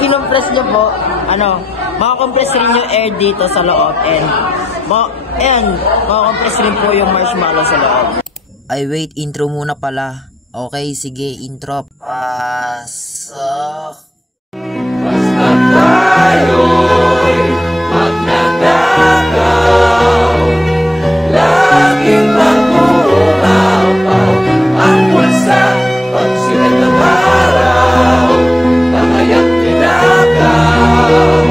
kinompress nyo po, makakompress rin yung air dito sa loob and makakompress rin po yung marshmallow sa loob. Ay wait, intro muna pala. Okay, sige, intro. Pasok. Basta tayo'y magnanakaw, laging nag-uumapaw ang bulsa pag sinet ng araw, nakayang tinakaw.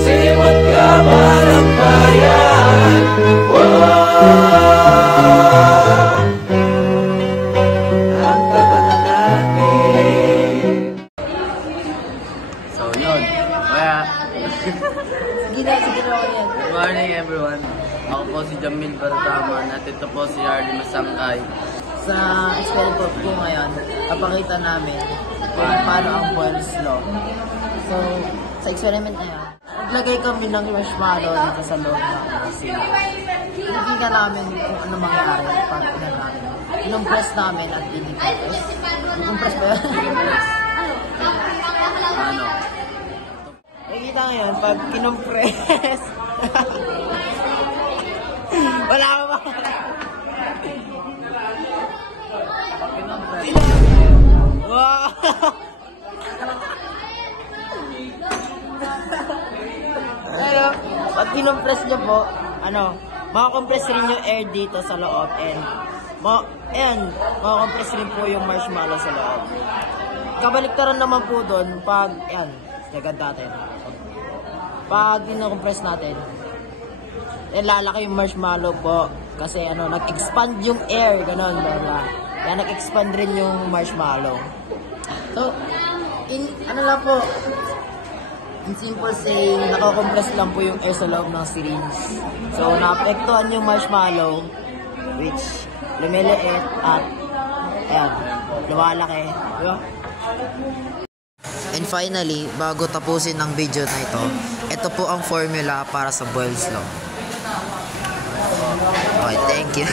Simot ka ba ng bayan? Ang tabanan natin. So yun, kaya good morning everyone. Ako po si Jamil Barataman at ito po si Hardy Masangkay. Sa experiment po ngayon, papakita namin kung paano ang Boyle's Law. So, sa experiment na yan, naglagay kami ng marshmallow dito sa loob ng machine. Tingnan namin kung ano mangyari pag inompress namin at in-compress. I-compress ba yun? Nakikita ngayon, pag kinompress, wala ka ba? Wow! Pero, pag kinompress nyo po, makakompress rin yung air dito sa loob and makakompress rin po yung marshmallow sa loob. Kabaliktaran naman po doon pag, sagad natin. Pag kinokompress natin, lalaki yung marshmallow po kasi nag-expand yung air, ganon. Kaya nag-expand rin yung marshmallow. So, in simple saying, nakakompress lang po yung air sa loob ng syringe. So, naapektuhan yung marshmallow, which lumiliit at, lumalaki. Diba? And finally, bago tapusin ang video na ito po ang formula para sa Boyle's Law. Okay, thank you.